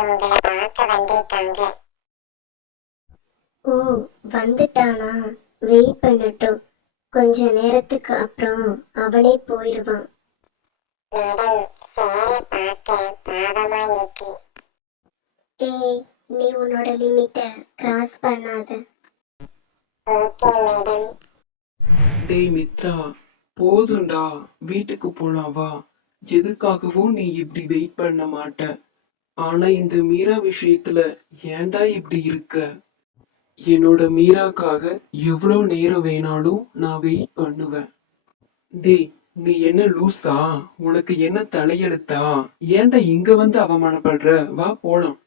உங்களை பார்க்க வந்திருக்காங்க. ஓ, வந்துட்டானா? வெயிட் பண்ணட்டும். கொஞ்ச நேரத்துக்கு அப்புறம் அவனே போயிடுவான். மேடம், சேர பார்க்க பாவமா இருக்கு. ஏய், நீ உன்னோட லிமிட்டை கிராஸ் பண்ணாத. Okay madam. டேய் மித்ரா, போதும்டா, வீட்டுக்கு போலாம் வா. எதுக்காகவும் நீ இப்படி வெயிட் பண்ண மாட்ட. ஆனா இந்த மீரா விஷயத்துல ஏன்டா இப்படி இருக்க? என்னோட மீராக்காக எவ்வளோ நேரம் வேணாலும் நான் வெயிட் பண்ணுவேன். டேய், நீ என்ன லூசா? உனக்கு என்ன தலையெழுத்தா? ஏன்டா இங்க வந்து அவமானப்படுற? வா போலாம்.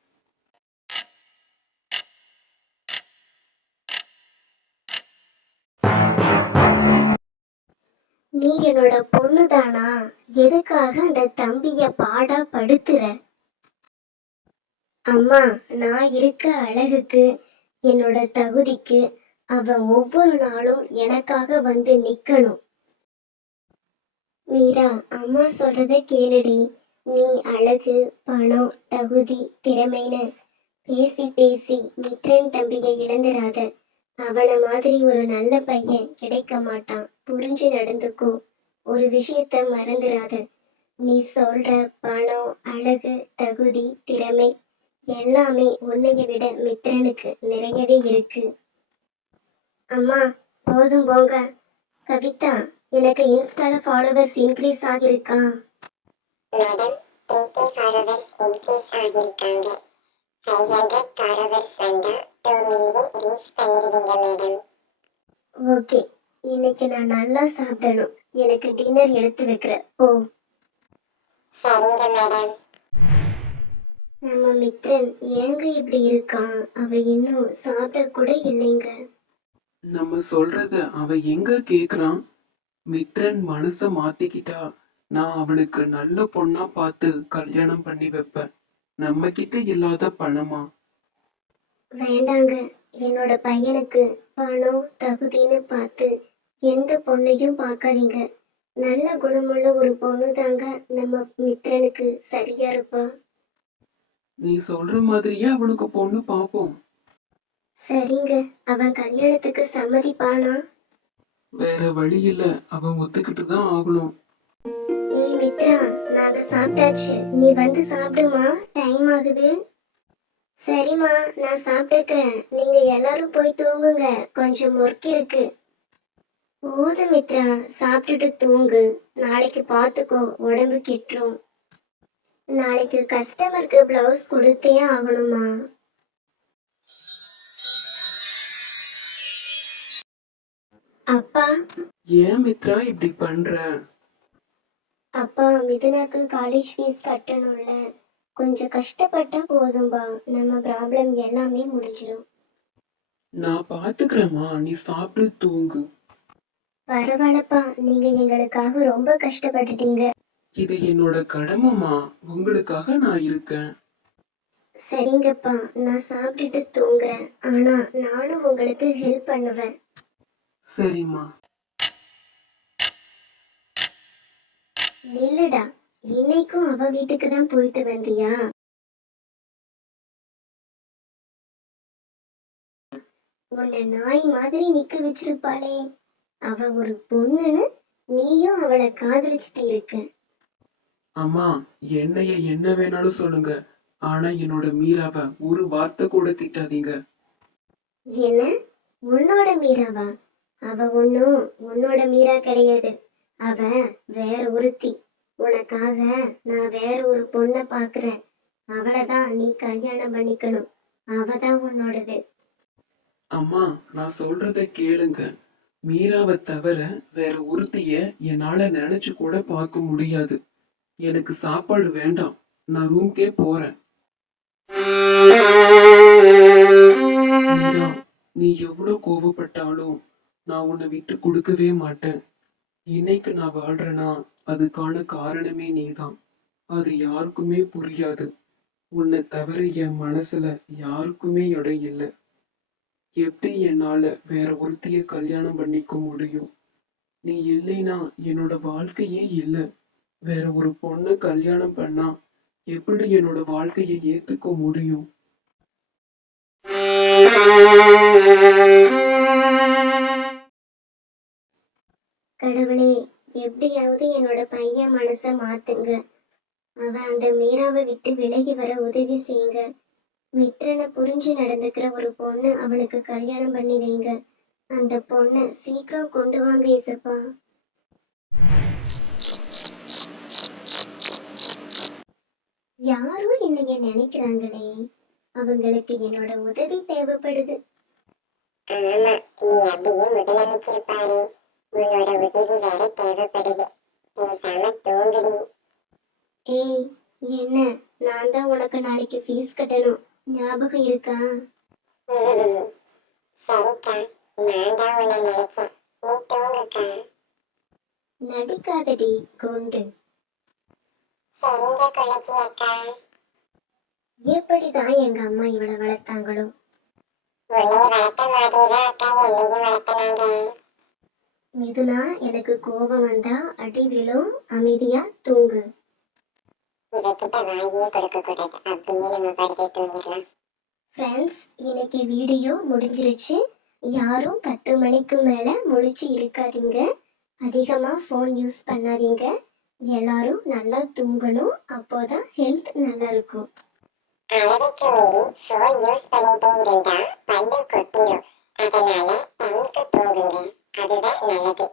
நீ என்னோட பொண்ணுதானா? எதுக்காக அந்த தம்பிய பாடா படுத்துற? அம்மா, நான் இருக்க அழகுக்கு, என்னோட தகுதிக்கு அவன் ஒவ்வொரு நாளும் எனக்காக வந்து நிக்கணும். மீரா, அம்மா சொல்றத கேளுடி. நீ அழகு, பணம், தகுதி, திறமைன்னு பேசி பேசி மித்ரன் தம்பியை இழந்துராத. அவனை மாதிரி ஒரு நல்ல பையன் கிடைக்க மாட்டான். புரிஞ்சு நடந்துக்கோ. ஒரு விஷயத்த மறந்துடாத. நீ சொல்ற பணம், அழகு, தகுதி, திறமை எல்லாமே உன்னைய விட மித்ரனுக்கு நிறையவே இருக்கு. அம்மா, போதும் போங்க. கவிதா, எனக்கு இன்ஸ்டால ஃபாலோவர்ஸ் இன்க்ரீஸ் ஆகிருக்கா? மேடம், 3K ஃபாலோவர்ஸ் இன்க்ரீஸ் ஆகியிருக்காங்க. 500 ஃபாலோவர்ஸ் வந்தா 2 மில்லியன் ரீச் பண்ணிடுவீங்க மேடம். ஓகே, இன்னைக்கு நான் நல்லா சாப்பிடணும். எனக்கு டின்னர் எடுத்து வைக்கிற. ஓ. சரிங்க மேடம். நம்ம மித்ரன் ஏங்க இப்படி இருக்கான்? அவ இன்னும் சாப்பிட கூட இல்லைங்க. நம்ம சொல்றத அவ எங்க கேக்குறான்? மித்ரன் மனச மாத்திக்கிட்டா நான் அவனுக்கு நல்ல பொண்ணா பார்த்து கல்யாணம் பண்ணி வைப்பேன். நம்ம கிட்ட இல்லாத பணமா? வேண்டாங்க, என்னோட பையனுக்கு பணம் தகுதின்னு பார்த்து எந்த பொண்ணையும் பார்க்காதீங்க. நல்ல குணமுள்ள ஒரு பொண்ணு தாங்க நம்ம மித்ரனுக்கு சரியா இருப்பா. நீ சொல்ற மாதிரியே அவனுக்கு பொண்ணு பாப்போம். சரிங்க, அவன் கல்யாணத்துக்கு சம்மதிப்பானா? வேற வழி இல்ல, அவன் ஒத்துக்கிட்டு தான் ஆகணும். ஏய் மித்ரா, நாங்க சாப்பிட்டாச்சு. நீ வந்து சாப்பிடுமா, டைம் ஆகுது. சரிம்மா, நான் சாப்பிட்டுக்கிறேன். நீங்க எல்லாரும் போய் தூங்குங்க, கொஞ்சம் ஒர்க் இருக்கு. போதும் மித்ரா, சாப்பிட்டுட்டு தூங்கு. நாளைக்கு பார்த்துக்கோ, உடம்பு கெட்டுரும். நாளைக்கு கஸ்டமருக்கு பிளவுஸ் கொடுத்தே ஆகணுமா? அப்பா. ஏன் மித்ரா இப்படி பண்ற? அப்பா, மிதுனாக்கு காலேஜ் ஃபீஸ் கட்டணும்ல. கொஞ்சம் கஷ்டப்பட்டா போதும்பா, நம்ம ப்ராப்ளம் எல்லாமே முடிஞ்சிடும். நான் பாத்துக்கிறேம்மா, நீ சாப்பிட்டு தூங்கு. பரவாயில்லப்பா, நீங்க எங்களுக்காக ரொம்ப கஷ்டப்பட்டுட்டீங்க. இது என்னோட கடமைமா, உங்களுக்காக நான் இருக்கேன். சரிங்கப்பா, நான் சாப்பிட்டுட்டு தூங்குறேன். ஆனா நானும் உங்களுக்கு ஹெல்ப் பண்ணுவேன். சரிம்மா. நில்லுடா, இன்னைக்கும் அவ வீட்டுக்கு தான் போயிட்டு வந்தியா? உன்னை நாய் மாதிரி நிக்க வச்சிருப்பாளே. அவ ஒரு பொண்ணுன்னு நீயும் அவளை காதலிச்சுட்டு இருக்க. அம்மா, என்னைய என்ன வேணாலும் சொல்லுங்க, ஆனா என்னோட மீராவை ஒரு வார்த்தை கூட திட்டாதீங்க. என்ன, உன்னோட மீராவா? அவ ஒன்னும் உன்னோட மீரா கிடையாது. அவ வேற ஒருத்தி. உனக்காக நான் வேற ஒரு பொண்ணை பாக்குறேன். அவளைதான் நீ கல்யாணம் பண்ணிக்கணும். அவதான் உன்னோடது. அம்மா, நான் சொல்றத கேளுங்க. மீராவை தவிர வேற ஒருத்திய என்னால நினைச்சு கூட பார்க்க முடியாது. எனக்கு சாப்பாடு வேண்டாம், நான் ரூம்க்கே போறேன். மீரா, நீ எவ்வளவு கோவப்பட்டாலும் நான் உன்னை விட்டு கொடுக்கவே மாட்டேன். இன்னைக்கு நான் வாழ்றேனா அதுக்கான காரணமே நீதான். அது யாருக்குமே புரியாது. உன்னை தவிர என் மனசுல யாருக்குமே இடம் இல்லை. எப்படி என்னால வேற ஒருத்திய கல்யாணம் பண்ணிக்க முடியும்? நீ இல்லைனா என்னோட வாழ்க்கையே இல்லை. வேற ஒரு பொண்ணு கல்யாணம் பண்ணா எப்படி என்னோட வாழ்க்கையை ஏத்துக்க முடியும்? கடவுளே, எப்படியாவது என்னோட பையன் மனசை மாத்துங்க. அவன் அந்த மீராவை விட்டு விலகி வர உதவி செய்யுங்க. மித்ரனை புரிஞ்சு நடந்துக்கிற ஒரு பொண்ணு அவனுக்கு கல்யாணம் பண்ணி வைங்க. அந்த பொண்ணை சீக்கிரம் கொண்டு வாங்க ஏசப்பா. யாரோ என்னைய நினைக்கிறாங்களே, அவங்களுக்கு என்னோட உதவி தேவைப்படுது. ஆமா, நீ அப்படியே முதலமைச்சிருப்பாரு. உன்னோட உதவி வேற தேவைப்படுது. பேசாம தூங்குடி. ஏய், என்ன? நான் தான் உனக்கு நாளைக்கு ஃபீஸ் கட்டணும், ஞாபகம் இருக்கா? சரிக்கா, நான் தான் உன்னை நினைச்சேன். நீ தூங்குக்கா. நடிக்காதடி குண்டு. சரிங்க குளச்சி அக்கா. எப்படிதான் எங்க அம்மா இவளை வளர்த்தாங்களோ. உன்னைய வளர்த்த மாதிரிதான் அக்கா என்னையும் வளர்த்தனாங்க. மிதுனா, எனக்கு கோபம் வந்தா அடி விழும், அமைதியா தூங்கு. இவகிட்ட வாயே கொடுக்க கூடாது. அப்படியே நம்ம படுத்து தூங்கிடலாம். ஃப்ரெண்ட்ஸ், இன்னைக்கு வீடியோ முடிஞ்சிருச்சு. யாரும் 10 மணிக்கு மேல முழிச்சு இருக்காதீங்க. அதிகமா ஃபோன் யூஸ் பண்ணாதீங்க. எல்லாரும் நல்லா தூங்கணும், அப்போதான் ஹெல்த் நல்லா இருக்கும். அளவுக்கு மீறி ஃபோன் யூஸ் பண்ணிட்டே இருந்தா பல்லு கொட்டிடும். அதனால டைமுக்கு தூங்குங்க. அதுதான் நல்லது.